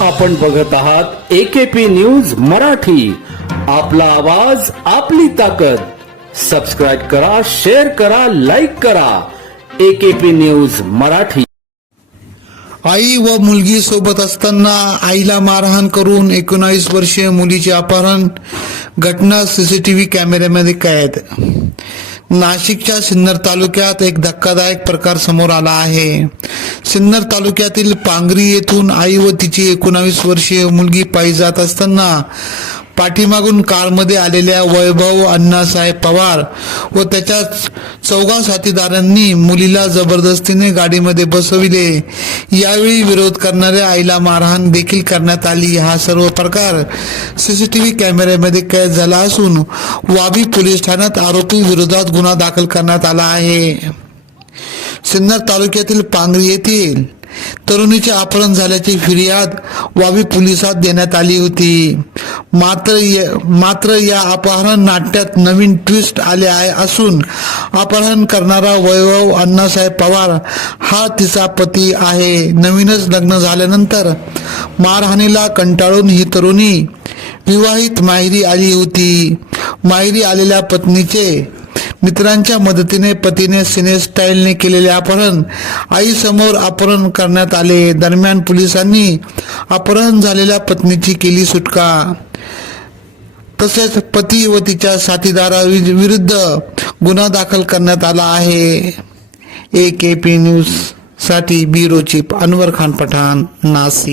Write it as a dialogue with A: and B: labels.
A: आपण बघत आहात एकेपी न्यूज मराठी. आपला आवाज आपली ताकद. सबस्क्राईब करा शेअर करा लाईक करा. AKP news Marathi.
B: आई व मुलगी सोबत असताना आईला मारहाण करून एकोणावीस वर्षीय मुलीचे अपहरण. घटना सीसीटीव्ही कॅमेऱ्यामध्ये कैद. नाशिकच्या सिन्नर तालुक्यात एक धक्कादायक प्रकार समोर आला आहे. सिन्नर तालुक्यातील पांगरी येथून आई व तिची एकोणावीस वर्षीय मुलगी पायी जात असताना पाठीमागून कारमध्ये आलेल्या वैभव अण्णासाहेब पवार व त्याच्या चौघा साथीदारांनी मुलीला जबरदस्तीने गाडीमध्ये बसविले. यावेळी विरोध करणाऱ्या आईला मारहाण देखील करण्यात आली. हा सर्व प्रकार सीसीटीव्ही कॅमेऱ्यामध्ये कैद झाला असून वाबी पोलीस ठाण्यात आरोपी विरोधात गुन्हा दाखल करण्यात आला आहे. सिन्नर तालुक्यातील पांगरी येथील तरुणीचे अपहरण झाल्याची फिर्याद वावी पोलिसात देण्यात आली होती. मात्र य- मात्र या अपहरण नाट्यात नवीन ट्विस्ट आले आहे असून अपहरण करणारा वैभव अण्णासाहेब पवार हा तिचा पती आहे. नवीनच लग्न झाल्यानंतर मारहाणीला कंटाळून ही तरुणी विवाहित माहेरी आली होती. माहेरी आलेल्या पत्नीचे मित्रांच्या मदतीने पतीने सिने स्टाईलने केलेले अपहरण आई समोर अपहरण करण्यात आले. दरम्यान पोलिसांनी अपहरण झालेल्या पत्नीची केली सुटका. तसेच पती व तिच्या साथीदारा विरुद्ध गुन्हा दाखल करण्यात आला आहे. ए के पी न्यूजसाठी ब्युरो चीफ अनवर खान पठाण नाशिक